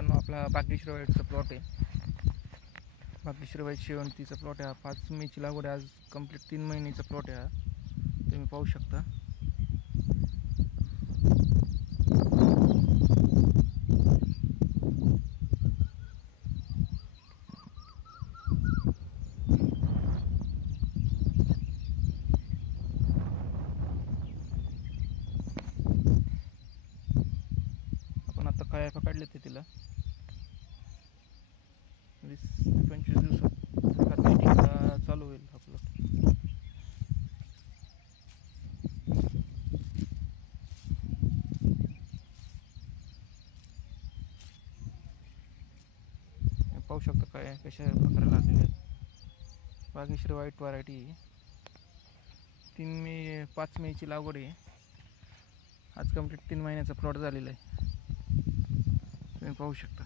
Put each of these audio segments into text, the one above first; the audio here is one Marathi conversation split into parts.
मित्रांनो, आपला भाग्यश्री वाईटचा प्लॉट आहे. भाग्यश्री वाईट शेवंतीचा प्लॉट आहे हा. 5 मेची लागवड आहे. आज कंप्लीट 3 महिन्याचा प्लॉट आहे हा. तुम्ही पाहू शकता. आपण आता काय पकडले ते तिला 20-25 दिवसात खताला चालू होईल आपलं. पाहू शकता काय कशा प्रकारे लागलेले आहेत. भाग्यश्री वाईट व्हरायटी 5 मेची लागवड आहे. आज कंप्लीट 3 महिन्याचा प्लॉट झालेला आहे. तुम्ही पाहू शकता.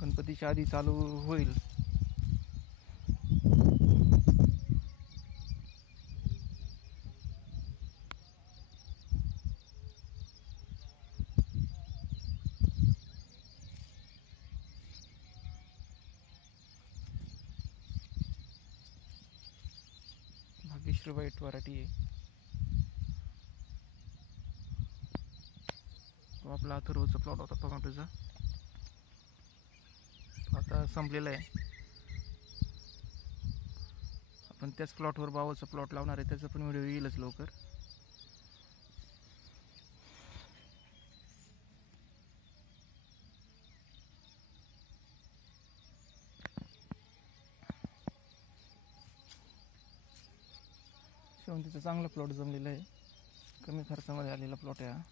गणपतीच्या आधी चालू होईल. भाग्यश्री वाईट व्हरायटी आहे. तो आपला अथर्वचा प्लॉट होता टोमॅटोचा. आता संपलेला आहे. आपण त्याच प्लॉटवर बावचा प्लॉट लावणार आहे. त्याचा पण व्हिडिओ येईलच लवकर. शेवंतीचा चांगला प्लॉट जमलेला आहे. कमी खर्चामध्ये आलेला प्लॉट आहे हा.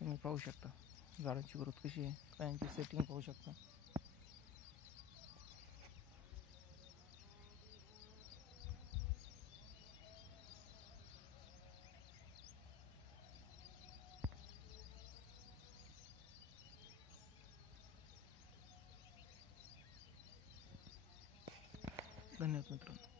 तुम्ही पाहू शकता झाडांची ग्रोथ कशी आहे, कायांची सेटिंग पाहू शकता. धन्यवाद मित्रांनो.